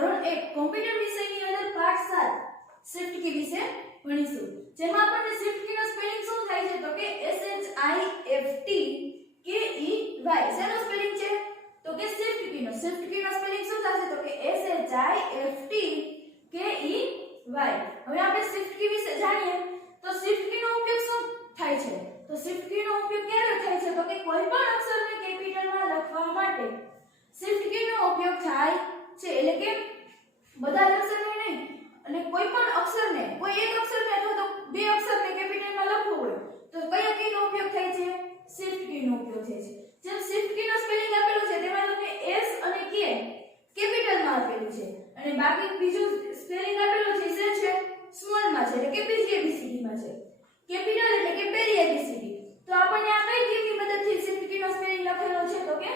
ધોરણ 1 કોમ્પ્યુટર વિષયની અંદર પાઠ 7 શિફ્ટ કી વિશે ભણીશું, જેમાં આપણને શિફ્ટ કી નો સ્પેલિંગ શું થાય છે તો કે SHIFT KEY. શેનો સ્પેલિંગ છે તો કે શિફ્ટ કી નો સ્પેલિંગ શું થશે તો કે SHIFT KEY. હવે આપણે શિફ્ટ કી વિશે જાણીએ તો શિફ્ટ કી નો ઉપયોગ શું થાય છે તો શિફ્ટ કી નો ઉપયોગ ક્યારે થાય છે તો કે કોઈ પણ અક્ષરને કેપિટલમાં લખવા માટે શિફ્ટ કી નો ઉપયોગ થાય છે. એટલે કે બધા અક્ષરને નહીં અને કોઈ પણ અક્ષરને કોઈ એક અક્ષરને અથવા તો બે અક્ષરને કેપિટલમાં લખવું હોય તો કયા કીનો ઉપયોગ થાય છે શિફ્ટ કીનો ઉપયોગ થાય છે. જેમ શિફ્ટ કીનો સ્પેલિંગ આપેલું છે તેમાં તમને S અને K કેપિટલમાં આપેલું છે અને બાકી બીજું સ્પેલિંગ આપેલું છે જે છે સ્મોલમાં છે એટલે કે બીજી ABCD માં છે. કેપિટલ એટલે કે પહેલી ABCD. તો આપણને આ કઈ કીની મદદથી શિફ્ટ કીનો સ્પેલિંગ લખેલો છે તો કે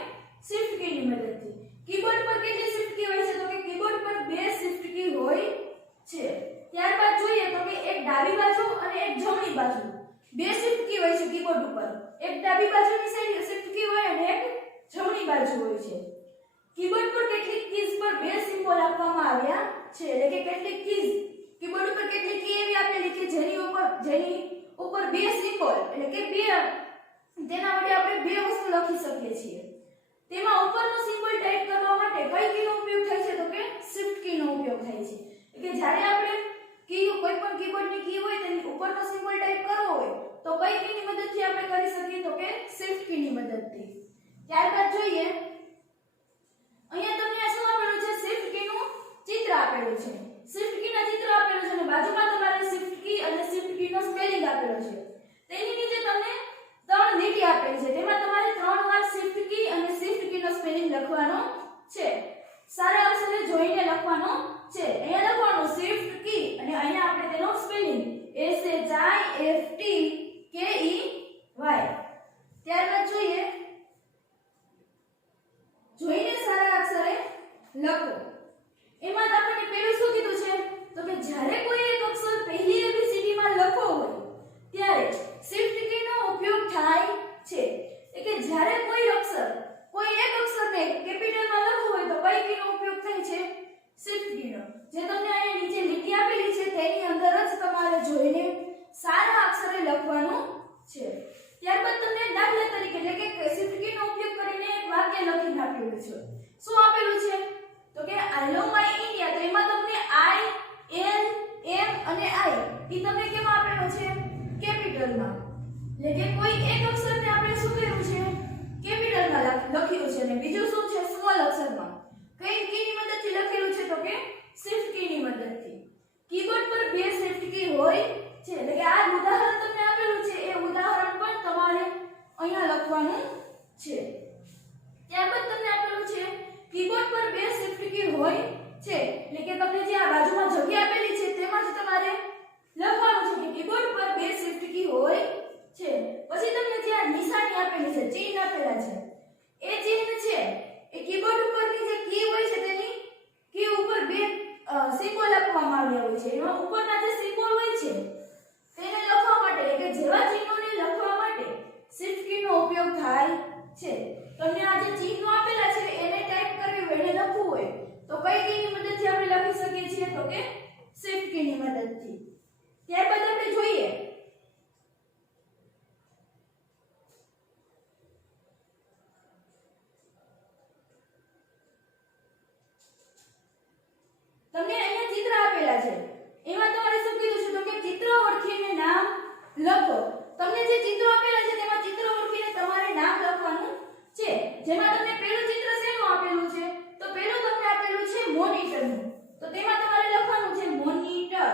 શિફ્ટ કીની મદદથી. કીબોર્ડ પર કેટલી શિફ્ટ કી હોય છે તો કે કીબોર્ડ પર બે શિફ્ટ કી હોય છે. ત્યારબાદ જોઈએ તો કે એક ડાબી બાજુ અને એક જમણી બાજુ બે શિફ્ટ કી હોય છે કીબોર્ડ ઉપર. એક ડાબી બાજુની સાઈડ શિફ્ટ કી હોય અને એક જમણી બાજુ હોય છે. કીબોર્ડ પર કેટલીક કીઝ પર બે સિમ્બોલ આપવામાં આવ્યા છે એટલે કે કેટલીક કીઝ કીબોર્ડ ઉપર કેટલીક કી એવી આપેલી કે જેની ઉપર બે સિમ્બોલ એટલે કે બે તેના વડે આપણે બે વસ્તુ લખી શકીએ છીએ. તેમાં ઉપરનો સિમ્બોલ ટાઈપ કરવા માટે કઈ કીનો ઉપયોગ થાય છે તો કે શિફ્ટ કીનો ઉપયોગ થાય છે. એટલે જ્યારે આપણે કોઈ પણ કીબોર્ડની કી હોય તેની ઉપરનો સિમ્બોલ ટાઈપ કરવો હોય તો કઈ કીની મદદથી આપણે કરી શકીએ તો કે શિફ્ટ કીની મદદથી. ત્યારબાદ જોઈએ અહીંયા તમને આ શું આપેલું છે શિફ્ટ કીનું ચિત્ર આપેલું છે. શિફ્ટ કીના ચિત્ર આપેલું છે અને બાજુમાં તમારે શિફ્ટ કી અને શિફ્ટ કીનો સ્પેલિંગ આપેલો છે. તેની નીચે તમને ત્રણ લીટી આપેલી છે તેમાં તમારે ત્રણ વાર શિફ્ટ કી અને શિફ્ટ કીનો સ્પેલિંગ લખવાનો છે. સારા અક્ષરે જોઈને લખવાનો છે. અહીંયા લખવાનું શિફ્ટ કી અને અહીંયા આપણે તેનો સ્પેલિંગ SHIFT KEY. ત્યારબાદ જોઈને સારા અક્ષરે લખો. એમાં આપણને પહેલું શું કીધું છે તો કે જ્યારે કોઈ એક અક્ષર પહેલી ABCD માં લખવો હોય ત્યારે શિફ્ટ કીનો ઉપયોગ થાય છે. એટલે કે જ્યારે કોઈ એક અક્ષરને કેપિટલમાં લખવું હોય તો કઈ કીનો ઉપયોગ થાય છે શિફ્ટ કીનો. જે તમને અહીંયા નીચે લીટી આપેલી છે તેની અંદર જ તમારે જોઈને સારા અક્ષરે લખવાનું છે. ત્યારબાદ તમને દાખલા તરીકે એટલે કે શિફ્ટ કીનો ઉપયોગ કરીને એક વાક્ય લખીને આપેલું છે. શું આપેલું છે તો કે આઈ લવ માય ઇન્ડિયા. તો એમાં તમને I N M અને I ઈ તમને કેમાં આપેલો છે કેપિટલમાં. એટલે કે કોઈ એક અક્ષરને આપણે શું કર્યું છે કેપિટલમાં લખ્યું છે અને બીજું શું છે સ્મોલ અક્ષરમાં. કઈ કીની મદદથી લખેલું છે તો કે શિફ્ટ કીની મદદથી. કીબોર્ડ પર બે શિફ્ટ કી હોય છે એટલે કે આ ઉદાહરણ તમને આપેલું છે એ ઉદાહરણ પણ તમારે અહીંયા લખવાનું છે. ત્યારબાદ તમને આપેલું છે કીબોર્ડ પર બે શિફ્ટ કી હોય છે એટલે કે તમને જે આ બાજુમાં જગ્યા આપેલી છે તેમાં જ તમારે લખવાનું છે કે કીબોર્ડ પર બે શિફ્ટ કી હોય છે. પછી તમને જે આ નિશાની આપેલી છે ચિહ્ન આપેલા છે એ ચિહ્ન છે એ કીબોર્ડ ઉપરની જે કી હોય છે તેની કી ઉપર બે સિમ્બોલ આપવામાં આવ્યા હોય છે. એમાં ઉપરના જે સિમ્બોલ હોય છે તેને લખવા માટે એટલે કે જેવા ચિહ્નોને લખવા માટે શિફ્ટ કીનો ઉપયોગ થાય છે. તમને આ જે ચિહ્નો આપેલા છે એને ટાઈપ કરવી હોય એને લખવું હોય તો કઈ કીની મદદથી આપણે લખી શકીએ છીએ તો કે શિફ્ટ કીની મદદથી. ત્યારબાદ આપણે જોઈએ તમને અહીંયા ચિત્ર આપેલા છે એમાં તમારે શું કીધું છે તો કે ચિત્ર ઓળખીને નામ લખો. તમને જે ચિત્રો આપેલા છે તેમાં ચિત્ર ઓળખીને તમારે નામ લખવાનું છે. જેમાં તમને પહેલું ચિત્ર શેનું આપેલું છે તો પહેલું તમને આપેલું છે મોનિટરનું. તો તેમાં તમારે લખવાનું છે મોનિટર.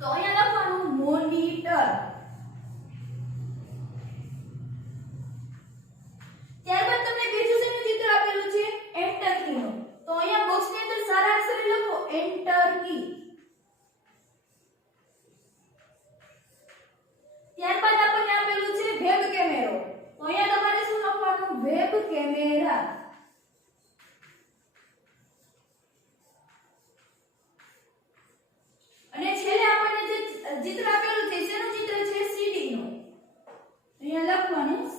તો અહીંયા લખવાનું મોનિટર. ત્યારબાદ તમને બીજું શેનું ચિત્ર આપેલું છે એન્ટર કીનું. તો અહીંયા બોક્સની અંદર સારા અક્ષરે લખો એન્ટર કી. ત્યારબાદ આપણને આપેલું છે વેબ કેમેરો. તો અહીંયા તમારે શું લખવાનું વેબ કેમેરા. અને છેલ્લે આપણને જે ચિત્ર આપેલું છે શેનું ચિત્ર છે સીડી નું. અહીંયા લખવાનું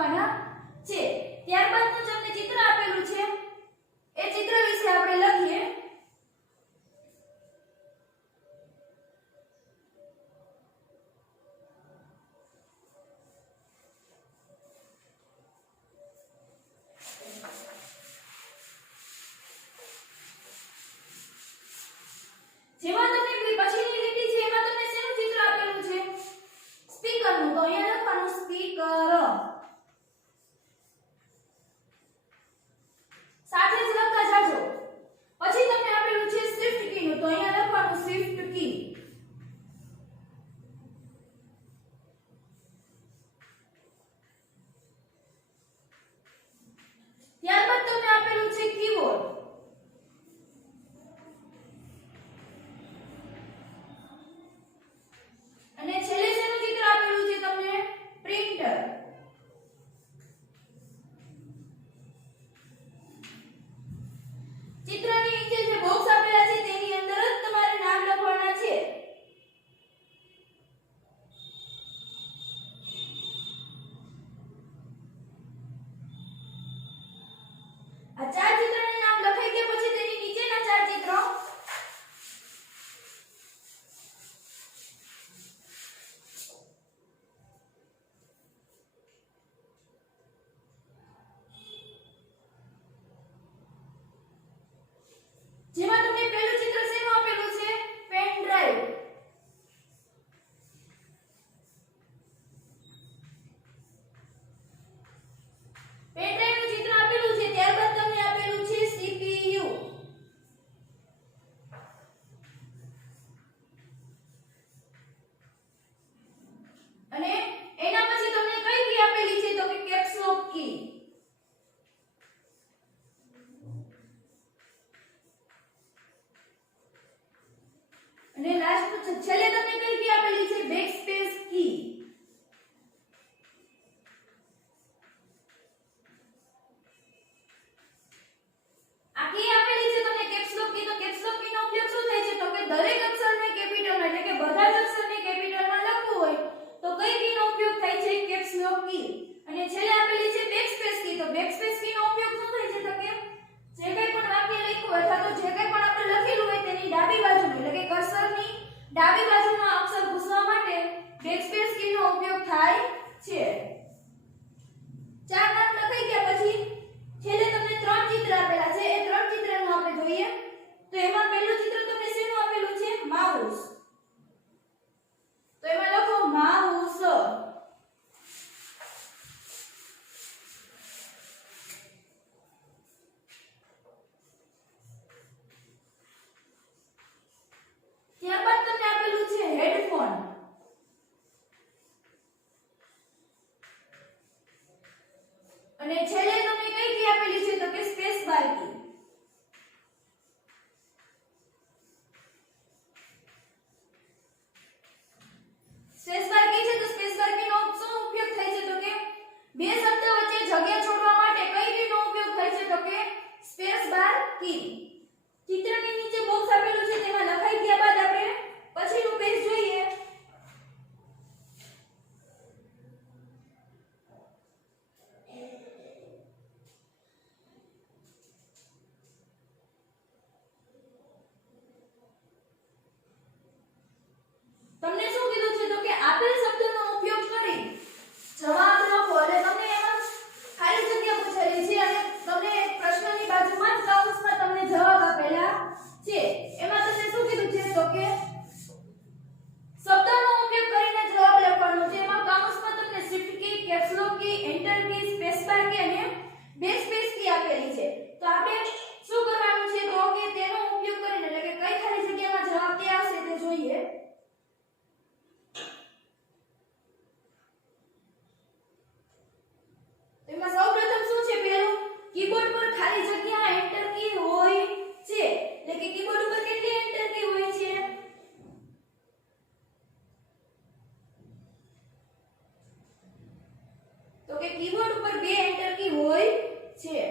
લખવાના છે। ત્યારબાદનું તમને ચિત્ર આપેલું છે એ ચિત્ર વિશે આપણે લખીએ। જેમાં તમને પછીની લીટી છે એમાં તમને શેનું ચિત્ર આપેલું છે? સ્પીકરનું। તો અહીંયા લખવાનું સ્પીકર। સાથે જ લખતા જાજો। પછી તમને આપેલું છે શિફ્ટ કીનું। તો અહીંયા લખવાનું શિફ્ટ કી। ત્યારબાદ તમને આપેલું છે કીબોર્ડ। અને છેલ્લે શેનું ચિત્ર આપેલું છે તમને? પ્રિન્ટર। ચિત્રની નીચે જે બોક્સ આપેલા છે તેની અંદર જ તમારે નામ લખવાના છે। આ ચાર ચિત્રના નામ લખાઈ ગયા પછી તેની નીચેના ચાર ચિત્રો જેમાં તમને પહેલું ચિત્ર શેનું આપેલું છે? Pen drive. પેન ડ્રાઈવનું ચિત્ર આપેલું છે। ત્યારબાદ તમને આપેલું છે સીપીયુ। અને એના પછી તમને કઈ કી આપેલી છે? તો કે કેપ્સ લોક કી। અને લાસ્ટ છેલ્લે તમને કઈ કી આપેલી છે? બેક સ્પેસ કી। આ કી આપેલી છે તમને કેપ્સ લોક કી। તો કેપ્સ લોક કી નો ઉપયોગ શું થાય છે? તો કે દરેક અક્ષરને કેપિટલમાં એટલે કે બધા જ અક્ષરને કેપિટલમાં લખવું હોય તો કઈ કી નો ઉપયોગ થાય છે? કેપ્સ લોક કી। અને છેલ્લે આપેલી છે બેક સ્પેસ કી। તો બેક સ્પેસ કી નો ઉપયોગ શું થાય છે? તો કે જે કંઈ પણ વાક્ય લખ્યું હોય અથવા તો જે કંઈ પણ આપણે લખેલું હોય તેની ડાબી બાજુમાં એટલે કે કર્સરની ડાબી બાજુમાં અક્ષર ઘૂસવા માટે બેકસ્પેસ કી નો ઉપયોગ થાય છે। ચાર નામ લખાઈ ગયા પછી છેલ્લે તમને ત્રણ ચિત્ર આપેલા છે। એ ત્રણ ચિત્રનું આપણે જોઈએ તો એમાં પહેલું ચિત્ર તમને શેનું આપેલું છે? માઉસ। તો એમાં લખો માઉસ। ત્યારબાદ તમને આપેલું છે હેડફોન। અને છેલ્લે તમને કઈ કી આપેલી છે? તો કે સ્પેસ બાર કી। સ્પેસ બાર કી છે તો સ્પેસ બાર કી નો શું ઉપયોગ થાય છે? તો કે બે શબ્દ વચ્ચે જગ્યા છોડવા માટે કઈ કી નો ઉપયોગ થાય છે? તો કે સ્પેસ બાર કી। ચિત્રની નીચે બોક્સ આપેલું છે તેમાં લખાઈ ગયા બાદ આપણે પછીનું પેજ જોઈએ। તમને શું કીધું છે? તો કે આપેલ શબ્દનો ઉપયોગ કરી જવાબ લખો। એટલે તમને એમાં ખાલી જગ્યા પૂછેલી છે અને તમને પ્રશ્નની બાજુમાં જ કૌંસમાં તમને જવાબ આપેલા છે। એમાં તમને શું કીધું છે? તો કે શબ્દનો ઉપયોગ કરીને જવાબ લખવાનો છે। એમાં કૌંસમાં તમને શિફ્ટ કી, કેપ્સ લોક કી, એન્ટર કી, સ્પેસ બાર કી અને બેક સ્પેસ કી આપેલી છે। તો આપણે શું કરવાનું છે? તો કે તેનો ઉપયોગ કરીને એટલે કે કઈ ખાલી જગ્યામાં જવાબ ક્યાં આવશે તે જોઈએ। એમાં સૌપ્રથમ શું છે? પહેલું કીબોર્ડ પર ખાલી જગ્યા એન્ટર કી હોય છે। એટલે કે કીબોર્ડ ઉપર કેટલી એન્ટર કી હોય છે? તો કે કીબોર્ડ ઉપર 2 એન્ટર કી હોય છે।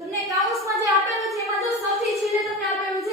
તમને કૌંસમાં જે આપેલું છે એમાં જો સૌથી છેલ્લે તમને આપેલું છે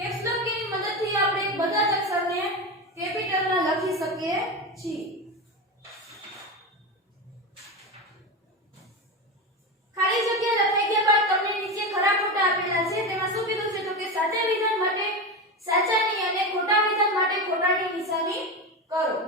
કેપ્સ લોક ની મદદથી આપણે બધા જ અક્ષરને કેપિટલમાં લખી શકીએ છીએ. ખાલી જગ્યા લખાઈ ગયા બાદ તમને નીચે ખરા ખોટા આપેલા છે. તેમાં શું કીધું છે તો કે સાચા વિધાન માટે સાચાની અને ખોટા વિધાન માટે ખોટાની નિશાની કરો.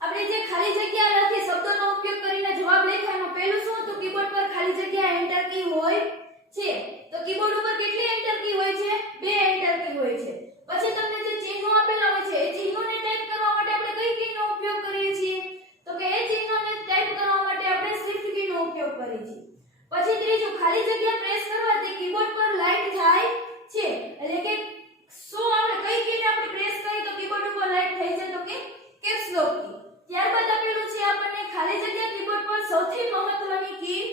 આપણે જે ખાલી જગ્યા લખી શબ્દોનો ઉપયોગ કરીને જવાબ લખ્યા એમાં પહેલું શું હતું કીબોર્ડ પર ખાલી જગ્યા એન્ટર કી હોય છે. તો કીબોર્ડ ઉપર કેટલી એન્ટર કી હોય છે? 2 એન્ટર કી હોય છે. પછી તમને જે ચિહ્નો આપેલા હોય છે એ ચિહ્નોને ટાઈપ કરવા માટે આપણે કઈ કીનો ઉપયોગ કરીએ છીએ? તો કે એ ચિહ્નોને ટાઈપ કરવા માટે આપણે શિફ્ટ કીનો ઉપયોગ કરીએ છીએ. પછી ત્રીજું ખાલી જગ્યા પ્રેસ કરવાથી કીબોર્ડ પર લાઈટ થાય છે. એટલે કે શું આપણે કઈ કીને આપણે પ્રેસ કરીએ તો કીબોર્ડ ઉપર લાઈટ થાય છે? તો કે કેપ્સ લોક કી. ત્યારબાદ આપેલું છે આપણને ખાલી જગ્યા કીબોર્ડ પર સૌથી મહત્વની કી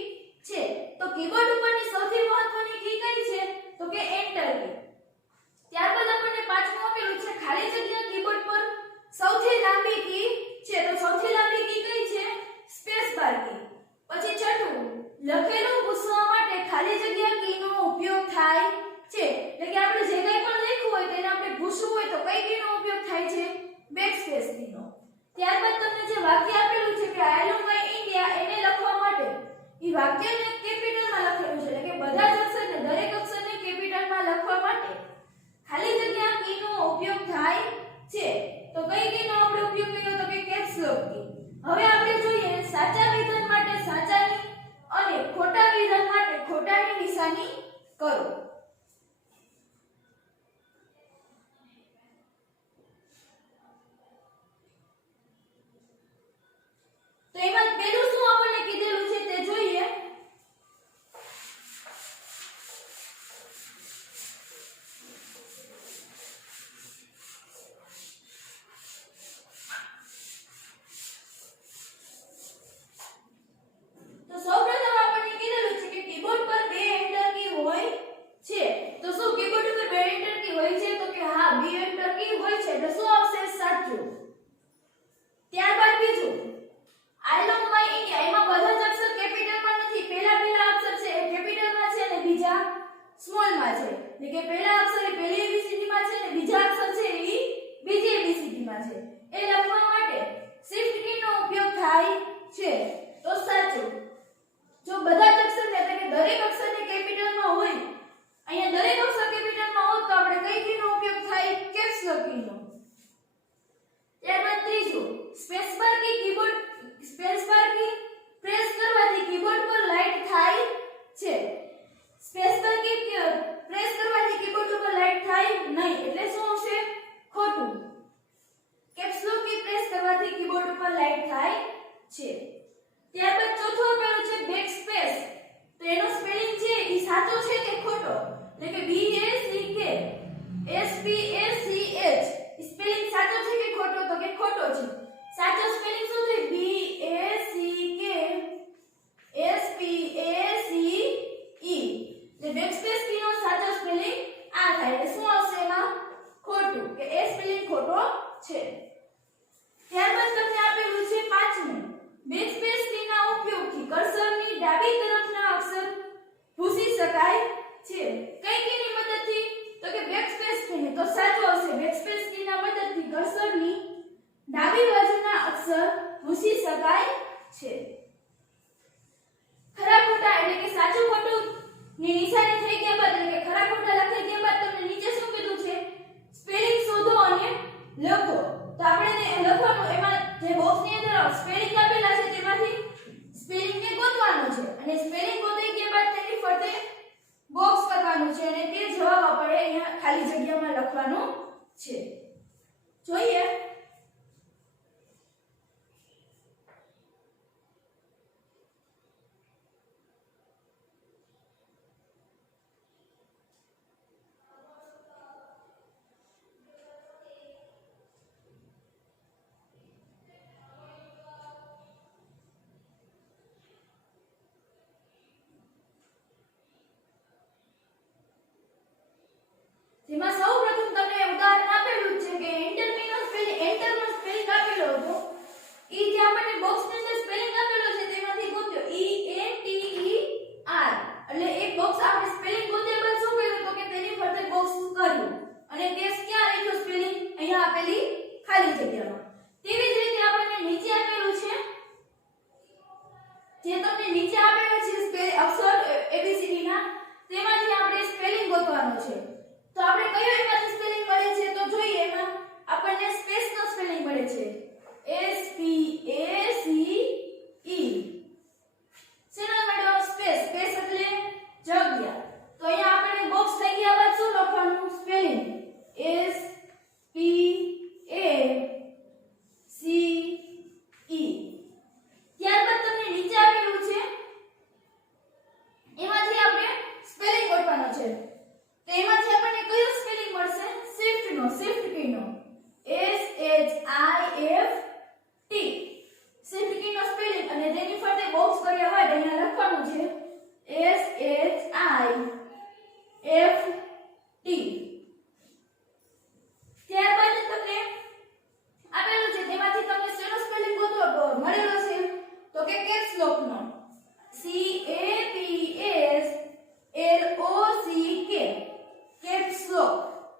છે. તો કીબોર્ડ ઉપરની સૌથી મહત્વની કી કઈ છે? તો કે એન્ટર કી. ત્યારબાદ આપણને પાંચમું આપેલું છે ખાલી જગ્યા કીબોર્ડ પર સૌથી લાંબી કી છે. તો સૌથી લાંબી કી કઈ છે? સ્પેસ બાર કી. પછી છઠ્ઠું લખેલું ભૂસવા માટે ખાલી જગ્યા કીનો ઉપયોગ થાય છે. એટલે કે આપણે જે કંઈ પણ લખ્યું હોય તેને આપણે ભૂસવું હોય તો કઈ કીનો ઉપયોગ થાય છે? બેકસ્પેસ કીનો. ત્યારબાદ તમને જે વાક્ય આપેલું છે કે આઈ લવ માય ઇન્ડિયા એને લખવા માટે ઈ વાક્યને કેપિટલમાં લખેલું છે. એટલે કે બધા જ અક્ષરને દરેક અક્ષરને કેપિટલમાં લખવા માટે ખાલી જગ્યા કીનો ઉપયોગ થાય છે. તો કઈ કીનો આપણે ઉપયોગ કર્યો તો કે કેપ્સ લોક કી. હવે આપણે જોઈએ સાચા વિધાન માટે સાચાની અને ખોટા વિધાન માટે ખોટાની નિશાની કરો. તો એમાં પહેલું શું આપણને કીધેલું છે તે જોઈએ. તો સૌપ્રથમ આપણને કીધેલું છે કે કીબોર્ડ પર 2 એન્ટર કી હોય છે. તો શું કીબોર્ડ ઉપર 2 એન્ટર કી હોય છે? તો કે હા 2 એન્ટર કી હોય છે. તો શું આવશે? સાચું. ત્યારબાદ બીજું આઈ લવ માય ઇન્ડિયા એમાં બધા જ અક્ષર કેપિટલમાં નથી. પહેલા અક્ષર છે એ કેપિટલમાં છે અને બીજા સ્મોલમાં છે. એટલે કે પહેલા અક્ષર એ પહેલી એબીસીડી માં છે અને બીજા અક્ષર છે એ બીજી એબીસીડી માં છે. એ લખવા માટે શિફ્ટ કીનો ઉપયોગ થાય છે. તો સાચું. જો બધા જ અક્ષરને એટલે કે દરેક અક્ષરને કેપિટલમાં હોય અહીંયા દરેક અક્ષર કેપિટલમાં હોય તો આપણે કઈ કીનો ઉપયોગ થાય? કેપ્સ લોક કીનો. ત્યારબાદ ત્રીજું space bar key keyboard space bar key press કરવાથી કીબોર્ડ પર લાઈટ થાય છે. સ્પેસ બાર કી પ્રેસ કરવાથી કીબોર્ડ ઉપર લાઈટ થાય નહીં. એટલે શું આવશે? ખોટું. કેપ્સ લોક કી પ્રેસ કરવાથી કીબોર્ડ ઉપર લાઈટ થાય છે. ત્યારબાદ ચોથું આપેલું છે બેક સ્પેસ. તો એનો સ્પેલિંગ છે એ સાચો છે કે ખોટો? એટલે કે B A C K S P A C H spelling સાચો છે કે ખોટો? તો કે ખોટો છે. સાચો સ્પેલિંગ શું છે? B A C K S P A C E. એટલે બેકસ્પેસ કીનો સાચો સ્પેલિંગ આ થાય. એટલે શું આવશે એમાં? ખોટું. કે એ સ્પેલિંગ ખોટો છે. ત્યારબાદ તમને આપેલું છે પાંચમું બેકસ્પેસ કીના ઉપયોગથી કર્સરની ડાબી તરફના અક્ષર ભૂસી શકાય છે. કઈ કીની મદદથી? તો કે બેકસ્પેસ કીની. તો સાચું આવશે. બેકસ્પેસ કીના મદદથી કર્સરની ડાબી બાજુના અક્ષર ભૂસી શકાય છે. ખરા ખોટા એટલે કે સાચું ખોટું ની નિશાની થઈ ગયા બાદ એટલે કે ખરા ખોટા લખાઈ ગયા બાદ તમને નીચે શું કીધું છે? સ્પેલિંગ શોધો અને લખો. તો આપણે લખવાનું એમાં જે બોક્સની અંદર સ્પેલિંગ આપેલા છે તેમાંથી સ્પેલિંગને ગોતવાનું છે અને સ્પેલિંગ ગોતાઈ ગયા બાદ તેની ફરતે બોક્સ કરવાનું છે અને તે જવાબ આપણે અહીંયા ખાલી જગ્યામાં લખવાનું છે. જોઈએ જેમાં સૌપ્રથમ તમને ઉદાહરણ આપેલું છે કે એન્ટરનો સ્પેલિંગ આપેલો હતો. ઈ જે આપણને બોક્સની અંદર સ્પેલિંગ આપેલો છે તેમાંથી ગોત્યો ENTER. એટલે એક બોક્સ આપણે સ્પેલિંગ ગોત્યા બાદ શું કર્યું તો કે તેની ફરતે બોક્સ કર્યું અને તે ક્યાં રાખ્યું સ્પેલિંગ અહીંયા આપેલી ખાલી જગ્યામાં. તેવી જ રીતે આપણને નીચે આપેલું છે જે તમને નીચે આપેલું છે અક્ષર ABCD ના તેમાંથી આપણે સ્પેલિંગ ગોતવાનો છે. તો આપણે કયો એમાંથી સ્પેલિંગ મળે છે તો જોઈએ. એમાં આપણને સ્પેસ નો સ્પેલિંગ મળે છે SPACE. શેનો મળ્યો સ્પેસ. સ્પેસ એટલે જગ્યા. તો અહીંયા આપણને બોક્સ થઈ ગયા બાદ શું લખવાનું સ્પેલિંગ SPACE. ત્યારબાદ તમને નીચે આપેલું છે એમાંથી આપણે સ્પેલિંગ ગોતવાનો છે. તો એમાંથી આપણને કયો સ્પેલિંગ મળશે શિફ્ટ નો. શિફ્ટ કી નો SHIFT. શિફ્ટ કી નો સ્પેલિંગ અને તેની ફરતે બોક્સ કર્યા બાદ અહીંયા લખવાનું છે SHIFT. ત્યારબાદ તમને આપેલું છે તેમાંથી તમને શેનો સ્પેલિંગ ગોતવો મળેલો છે તો કે કેપ્સ લોક નો CAPSLOCK. કેપ્સ લોક.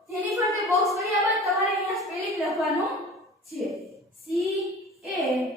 તેની ફરતે બોક્સ કર્યા બાદ તમારે અહીંયા સ્પેલિંગ લખવાનું છે CAPSLOCK.